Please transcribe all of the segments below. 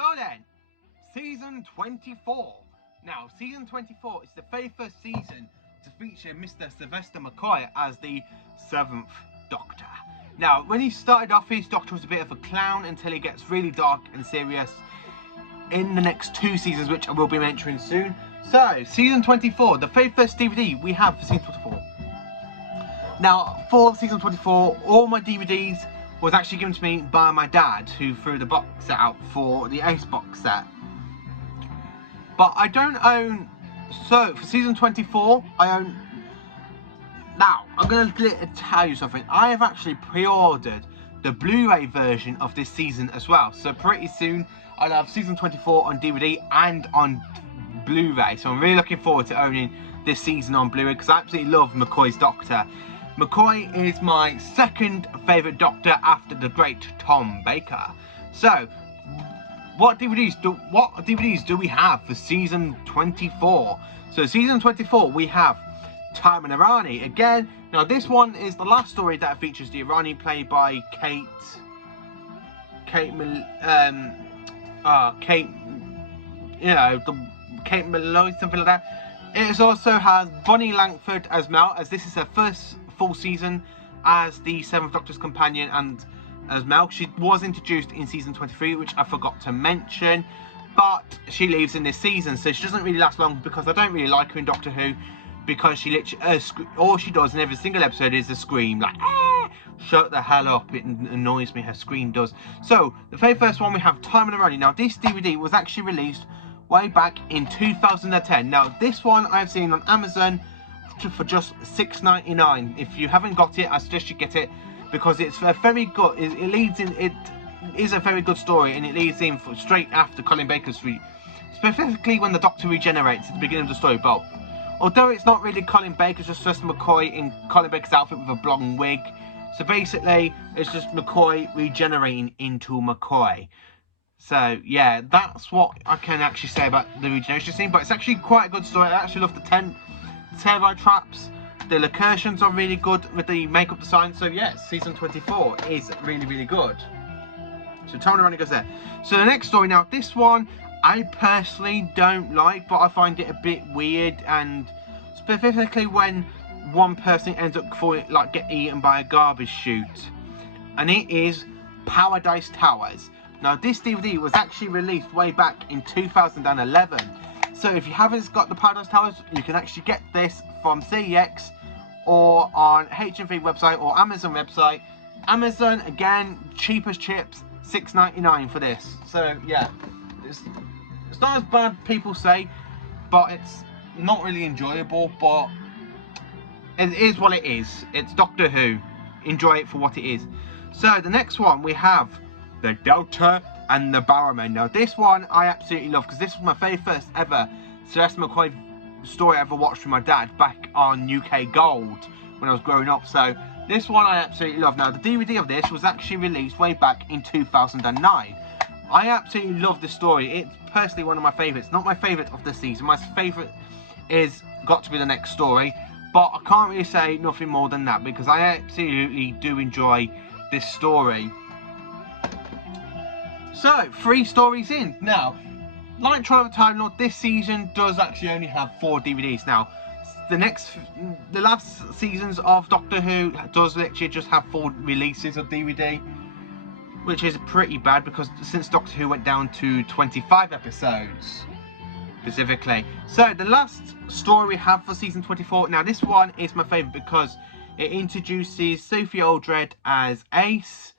So then, season 24. Now, season 24 is the very first season to feature Mr. Sylvester McCoy as the 7th Doctor. Now, when he started off, his Doctor was a bit of a clown until he gets really dark and serious in the next 2 seasons, which I will be mentioning soon. So, season 24, the very first DVD we have for season 24. Now, for season 24, all my DVDs was actually given to me by my dad, who threw the box set out for the Ace box set. But I don't own... So, for season 24, I own... Now, I'm going to tell you something. I have actually pre-ordered the Blu-ray version of this season as well. So, pretty soon, I'll have season 24 on DVD and on Blu-ray. So, I'm really looking forward to owning this season on Blu-ray, because I absolutely love McCoy's Doctor. McCoy is my second favourite Doctor after the great Tom Baker. So, what DVDs do we have for season 24? So, season 24, we have Time and Irani again. Now, this one is the last story that features the Irani, played by Kate Malloy, something like that. It also has Bonnie Langford as Mel, as this is her first full season as the 7th Doctor's companion and as Mel. She was introduced in season 23, which I forgot to mention, but she leaves in this season, so she doesn't really last long, because I don't really like her in Doctor Who, because she literally, all she does in every single episode is a scream, like, ah! Shut the hell up, it annoys me, her scream does. So, the very first one, we have Time and Irani. Now, this DVD was actually released way back in 2010. Now, this one I've seen on Amazon for just $6.99. If you haven't got it, I suggest you get it, because it's a very good. It is a very good story, and it leads in straight after Colin Baker's specifically when the Doctor regenerates at the beginning of the story. But although it's not really Colin Baker, it's just Sylvester McCoy in Colin Baker's outfit with a blonde wig. So basically, it's just McCoy regenerating into McCoy. So yeah, that's what I can actually say about the regeneration scene. But it's actually quite a good story. I actually love the Terror traps. The locations are really good with the makeup design. So yes, season 24 is really, really good. So Time and Irani goes there. So the next story now, this one I personally don't like, but I find it a bit weird, and specifically when one person ends up get eaten by a garbage chute, and it is Paradise Towers. Now, this DVD was actually released way back in 2011. So if you haven't got the Paradise Towers, you can actually get this from CEX or on HMV website or Amazon website. Amazon, again, cheap as chips, $6.99 for this. So yeah, it's not as bad people say, but it's not really enjoyable, but it is what it is. It's Doctor Who. Enjoy it for what it is. So the next one, we have The Doctor and the Barrowmen. Now, this one I absolutely love, because this was my very first ever Sylvester McCoy story I ever watched with my dad back on UK Gold when I was growing up. So this one I absolutely love. Now, the DVD of this was actually released way back in 2009. I absolutely love this story. It's personally one of my favourites. Not my favourite of the season. My favourite is got to be the next story. But I can't really say nothing more than that, because I absolutely do enjoy this story. So, 3 stories in. Now, like Trial of the Time Lord, this season does actually only have 4 DVDs. Now, the last seasons of Doctor Who does literally just have 4 releases of DVD, which is pretty bad, because since Doctor Who went down to 25 episodes, specifically. So, the last story we have for season 24, now this one is my favourite, because it introduces Sophie Aldred as Ace.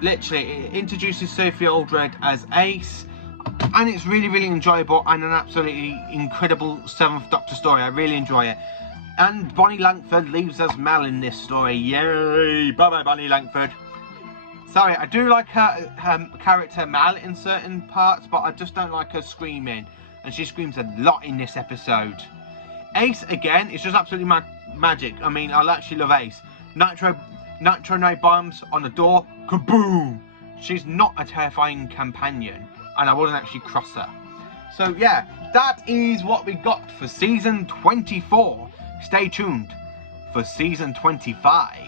Literally, it introduces Sophie Aldred as Ace, and it's really, really enjoyable, and an absolutely incredible 7th Doctor story. I really enjoy it. And Bonnie Langford leaves as Mel in this story. Yay! Bye-bye, Bonnie Langford. Sorry, I do like her character Mel in certain parts, but I just don't like her screaming, and she screams a lot in this episode. Ace, again, is just absolutely magic. I mean, I actually love Ace. Nitro night bombs on the door, kaboom! She's not a terrifying companion, and I wouldn't actually cross her. So yeah, that is what we got for season 24. Stay tuned for season 25.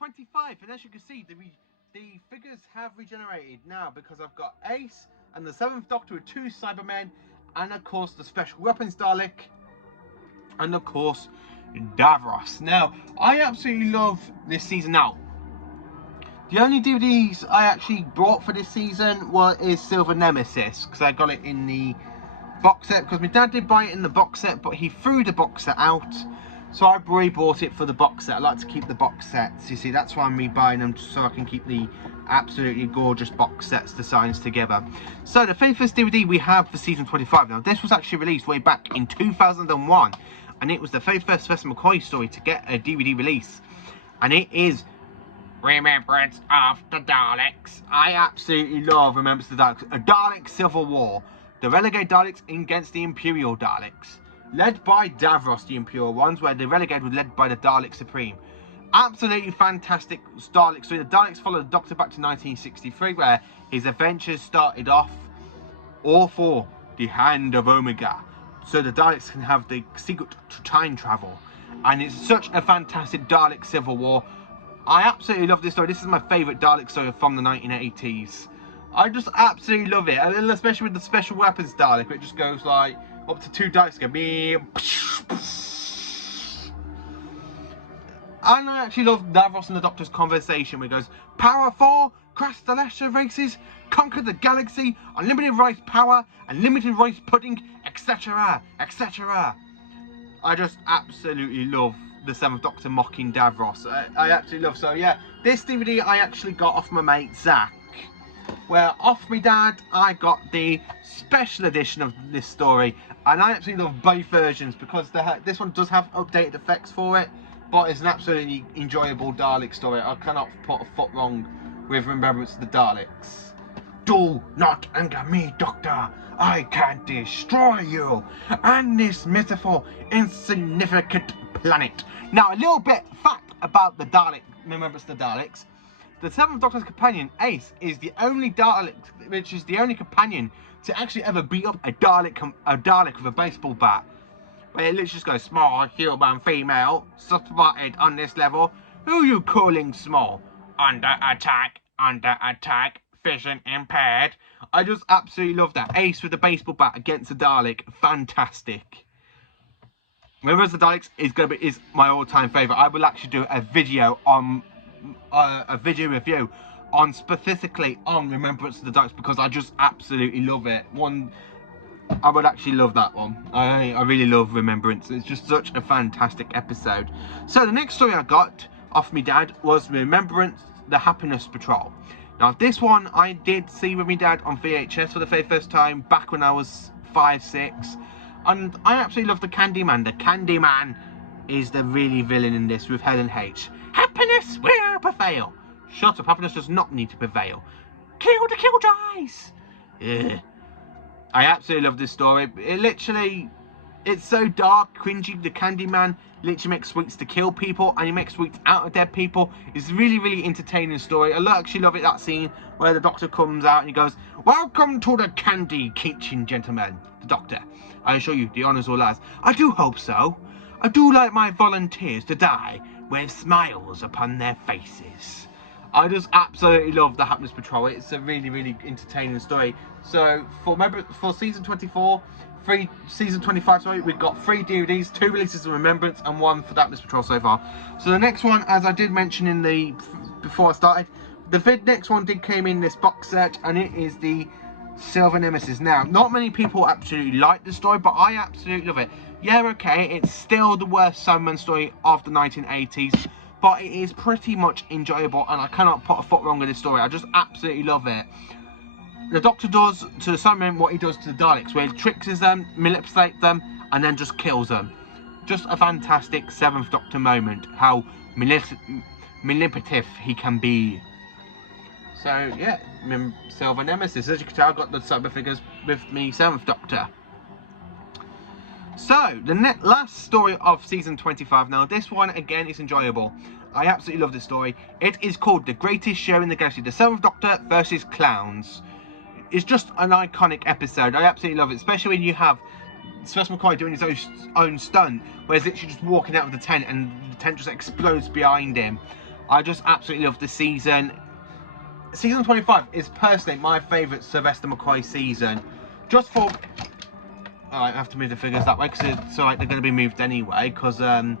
25, and as you can see, the figures have regenerated now because I've got Ace and the 7th Doctor with 2 Cybermen, and of course the Special Weapons Dalek, and of course Davros. Now, I absolutely love this season. Now, the only DVDs I actually bought for this season is Silver Nemesis, because I got it in the box set, because my dad did buy it in the box set, but he threw the box set out, so I rebought it for the box set. I like to keep the box sets, you see, that's why I'm rebuying them, so I can keep the absolutely gorgeous box sets, the signs together. So the very first DVD we have for season 25. Now, this was actually released way back in 2001, and it was the very first Professor McCoy story to get a DVD release, and it is Remembrance of the Daleks. I absolutely love Remembrance of the Daleks. A Dalek Civil War. The Renegade Daleks against the Imperial Daleks. Led by Davros, the Imperial ones, where the Renegade was led by the Dalek Supreme. Absolutely fantastic Dalek story. The Daleks followed the Doctor back to 1963, where his adventures started off all for the Hand of Omega. So the Daleks can have the secret to time travel. And it's such a fantastic Dalek Civil War. I absolutely love this story. This is my favourite Dalek story from the 1980s. I just absolutely love it, and especially with the Special Weapons Dalek, where it just goes like up to 2 Daleks go beep. And I actually love Davros and the Doctor's conversation where he goes, Power 4, crash the celestial races, conquer the galaxy, unlimited rice power, unlimited rice pudding, etc, etc. I just absolutely love the 7th Doctor mocking Davros. I absolutely love. So yeah, this DVD I actually got off my mate Zach, where off my dad I got the special edition of this story, and I absolutely love both versions because this one does have updated effects for it, but it's an absolutely enjoyable Dalek story. I cannot put a foot wrong with Remembrance of the Daleks. Do not anger me, Doctor. I can destroy you and this mythical, insignificant planet. Now, a little bit fact about the Dalek, Remembrance of the Daleks. The 7th Doctor's companion, Ace, is the only Dalek, which is the only companion to actually ever beat up a Dalek with a baseball bat. Where it literally just goes, small, human, female, spotted on this level. Who you calling small? Under attack, vision impaired. I just absolutely love that. Ace with the baseball bat against a Dalek, fantastic. Remembrance of the Daleks is my all-time favourite. I will actually do a video on a video review on specifically on Remembrance of the Daleks because I just absolutely love it. I would actually love that one. I really love Remembrance. It's just such a fantastic episode. So the next story I got off my dad was Remembrance, the Happiness Patrol. Now this one I did see with my dad on VHS for the very first time back when I was 5, 6. And I absolutely love the Candyman. The Candyman is the really villain in this with Helen H. Happiness will prevail. Shut up, happiness does not need to prevail. Kill the killjoys. Ugh. I absolutely love this story. It's so dark, cringy. The Candyman literally makes sweets to kill people, and he makes sweets out of dead people. It's a really, really entertaining story. I actually love it, that scene where the Doctor comes out and he goes, "Welcome to the Candy Kitchen, gentlemen." The Doctor, I assure you, the honours all ours. I do hope so. I do like my volunteers to die with smiles upon their faces. I just absolutely love the Happiness Patrol. It's a really, really entertaining story. So for season 24, season 25, sorry, we've got 3 DVDs, 2 releases of Remembrance, and 1 for the Happiness Patrol so far. So the next one, as I did mention before I started, the next one came in this box set, and it is the Silver Nemesis. Now, not many people absolutely like this story, but I absolutely love it. Yeah, okay, it's still the worst Cyberman story of the 1980s, but it is pretty much enjoyable, and I cannot put a foot wrong with this story. I just absolutely love it. The Doctor does to the Cybermen what he does to the Daleks, where he tricks them, manipulates them, and then just kills them. Just a fantastic 7th Doctor moment, how manipulative he can be. So, yeah, Silver Nemesis. As you can tell, I've got the cyber figures with me 7th Doctor. So, the last story of season 25. Now, this one, again, is enjoyable. I absolutely love this story. It is called The Greatest Show in the Galaxy. The 7th Doctor versus Clowns. It's just an iconic episode. I absolutely love it, especially when you have Professor McCoy doing his own stunt, where he's literally just walking out of the tent and the tent just explodes behind him. I just absolutely love this season. Season 25 is personally my favourite Sylvester McCoy season. Just for... Alright, I have to move the figures that way because it's alright, they're going to be moved anyway because we're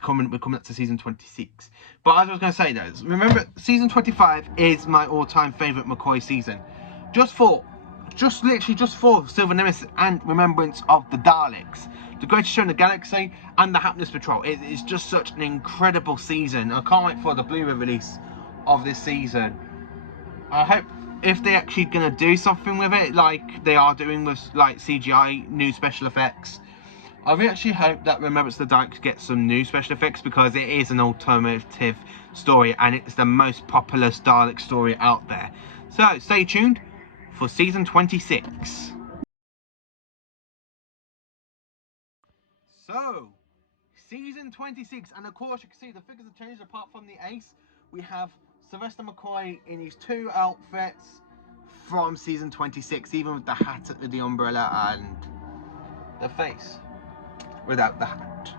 coming up to season 26. But as I was going to say though, remember season 25 is my all-time favourite McCoy season. Just literally for Silver Nemesis and Remembrance of the Daleks, the greatest show in the galaxy, and the Happiness Patrol. It is just such an incredible season. I can't wait for the Blu-ray release of this season. I hope if they're actually going to do something with it, like they are doing with like CGI, new special effects, I really actually hope that Remembrance of the Daleks gets some new special effects, because it is an alternative story and it's the most popular Dalek story out there. So stay tuned for season 26. So, season 26, and of course you can see the figures have changed apart from the ace. We have Sylvester McCoy in his 2 outfits from season 26, even with the hat, the umbrella, and the face without the hat.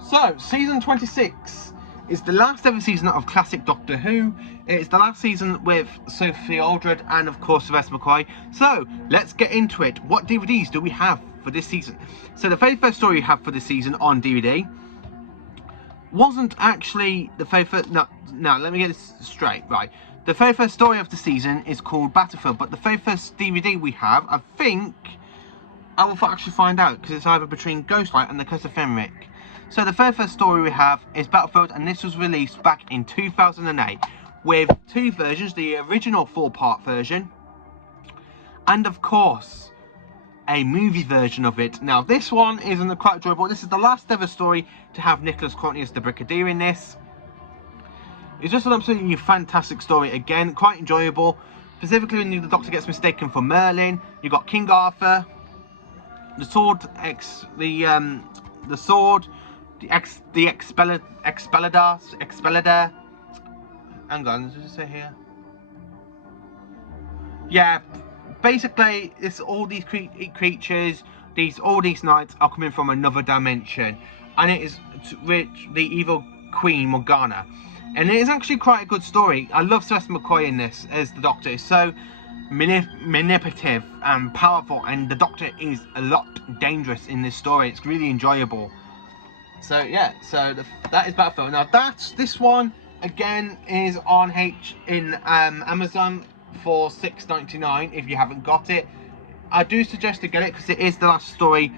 So, season 26 is the last ever season of classic Doctor Who. It's the last season with Sophie Aldred and of course Sylvester McCoy. So, let's get into it. What DVDs do we have for this season? So, the very first story we have for this season on DVD wasn't actually the very first... No, let me get this straight, right. The very first story of the season is called Battlefield, but the very first DVD we have, I think, I will actually find out, because it's either between Ghostlight and The Curse of Fenric. So the very first story we have is Battlefield, and this was released back in 2008 with 2 versions, the original 4-part version, and of course a movie version of it. Now this one isn't quite enjoyable. This is the last ever story to have Nicholas Courtney as the Brigadier in this. It's just an absolutely fantastic story, again quite enjoyable, specifically when the Doctor gets mistaken for Merlin. You got King Arthur, the sword, the Expelliarmus. Hang on, does it say here? Yeah, basically it's all these creatures, all these knights are coming from another dimension, and it is the evil Queen Morgana, and it is actually quite a good story. I love Sylvester McCoy in this as the Doctor. It's so manipulative and powerful, and the Doctor is a lot dangerous in this story. It's really enjoyable. So yeah, so that is Battlefield. Now this one again is on Amazon for $6.99 if you haven't got it. I do suggest to get it because it is the last story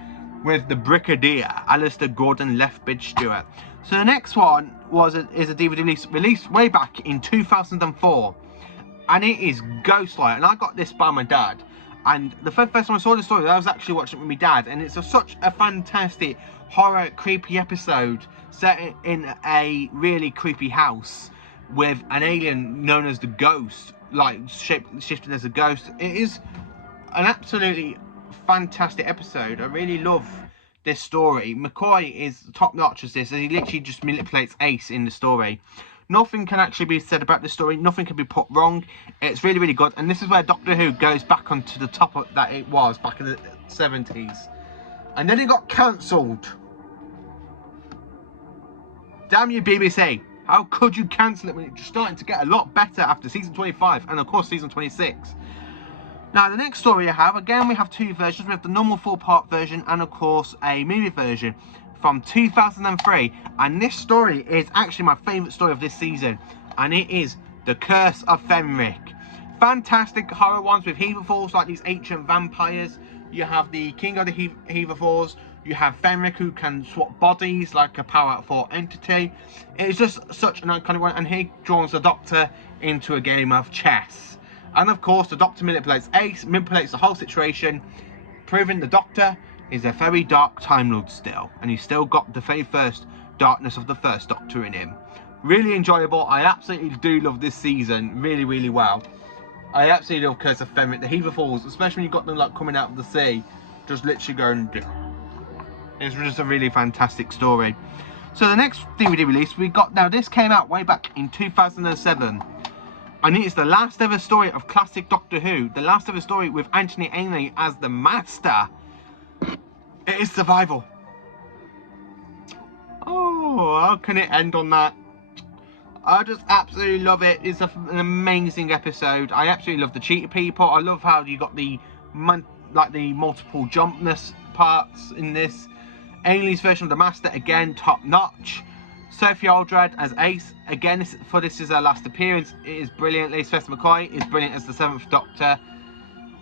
with the Brigadier, Alistair Gordon Lethbridge Stewart. So the next one is a DVD released way back in 2004, and it is Ghostlight, and I got this by my dad. And the first time I saw the story, I was actually watching it with my dad, and it's such a fantastic horror, creepy episode set in a really creepy house with an alien known as the Ghost, like shifting as a ghost. It is an absolutely fantastic episode. I really love this story. McCoy is top notch as this, as he literally just manipulates Ace in the story. Nothing can actually be said about this story. Nothing can be put wrong. It's really, really good. And this is where Doctor Who goes back onto the top of that it was back in the 70s. And then it got cancelled. Damn you, BBC. How could you cancel it when it's starting to get a lot better after season 25 and of course season 26? Now the next story I have, again we have 2 versions. We have the normal 4-part version and of course a movie version from 2003, and this story is actually my favourite story of this season, and it is The Curse of Fenric. Fantastic horror ones with Heatherfalls, like these ancient vampires. You have the King of the Heatherfalls. You have Fenric, who can swap bodies like a powerful entity. It's just such an iconic one, and he draws the Doctor into a game of chess. And of course the Doctor manipulates Ace, manipulates the whole situation, proving the Doctor is a very dark Time Lord still, and he's still got the very first darkness of the first Doctor in him. Really enjoyable. I absolutely do love this season really, really well. I absolutely love Curse of Fenric. The Heatherfalls, especially when you've got them like coming out of the sea, just literally going. It's just a really fantastic story. So the next DVD release we got, now this came out way back in 2007. And it is the last ever story of classic Doctor Who. The last ever story with Anthony Ainley as the Master. It is Survival. Oh, how can it end on that? I just absolutely love it. It's an amazing episode. I absolutely love the cheetah people. I love how you got the multiple jumpness parts in this. Ainley's version of the Master, again, top notch. Sophie Aldred as Ace, again, this is her last appearance. It is brilliantly. Sylvester McCoy is brilliant as the 7th Doctor.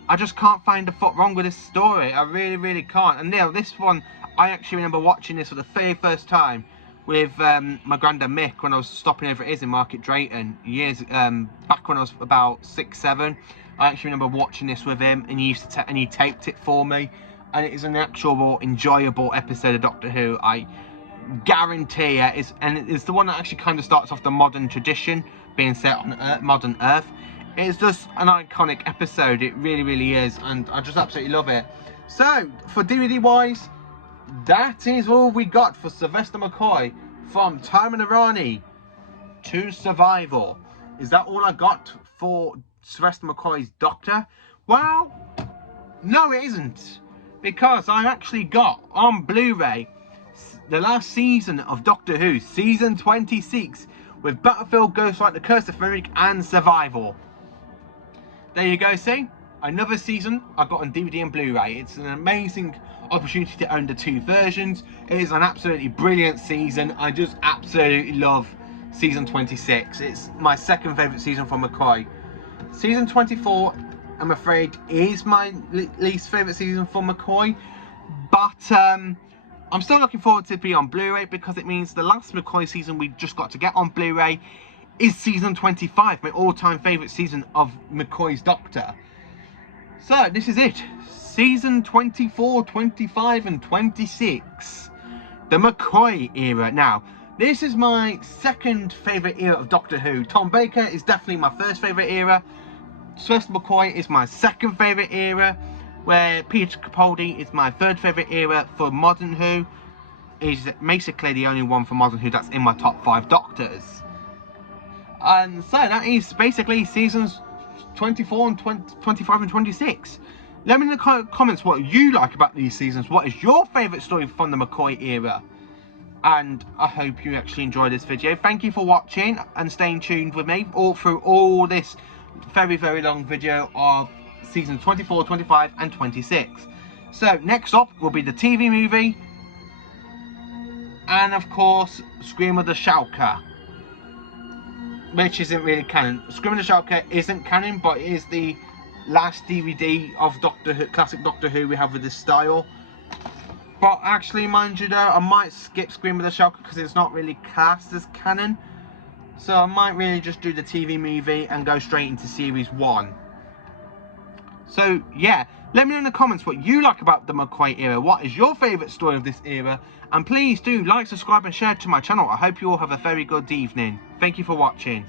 I just can't find a foot wrong with this story. I really, really can't. And now this one, I actually remember watching this for the very first time with my granddad Mick when I was stopping over at his in Market Drayton years back when I was about 6, 7. I actually remember watching this with him, and he taped it for me. And it is an actual enjoyable episode of Doctor Who. I guarantee it. It's the one that actually kind of starts off the modern tradition being set on modern Earth. It's just an iconic episode. It really, really is, and I just absolutely love it. So for DVD wise, that is all we got for Sylvester McCoy from Time and Arani to Survival. Is that all I got for Sylvester McCoy's Doctor? Well, no it isn't, because I actually got on Blu-ray the last season of Doctor Who, season 26, with Battlefield, Ghostlight, The Curse of Fenric and Survival. There you go, see? Another season I got on DVD and Blu-ray. It's an amazing opportunity to own the 2 versions. It is an absolutely brilliant season. I just absolutely love season 26. It's my second favourite season from McCoy. Season 24, I'm afraid, is my least favourite season for McCoy. But I'm still looking forward to it being on Blu-ray, because it means the last McCoy season we just got to get on Blu-ray is season 25, my all-time favourite season of McCoy's Doctor. So this is it, season 24, 25 and 26, the McCoy era. Now, this is my second favourite era of Doctor Who. Tom Baker is definitely my first favourite era. Sylvester McCoy is my second favourite era, where Peter Capaldi is my third favourite era for Modern Who. Is basically the only one for Modern Who that's in my top 5 Doctors. And so that is basically seasons 24 and 25 and 26. Let me know in the comments what you like about these seasons. What is your favourite story from the McCoy era? And I hope you actually enjoyed this video. Thank you for watching and staying tuned with me all through all this very, very long video of seasons 24, 25 and 26. So next up will be the TV movie, and of course Scream of the Shalka, which isn't really canon. Scream of the Shalka isn't canon, but it is the last DVD of Doctor Who, classic Doctor Who we have with this style. But actually, mind you though, I might skip Scream of the Shalka because it's not really cast as canon. So I might really just do the TV movie and go straight into series 1. So yeah, let me know in the comments what you like about the McCoy era. What is your favourite story of this era? And please do like, subscribe and share to my channel. I hope you all have a very good evening. Thank you for watching.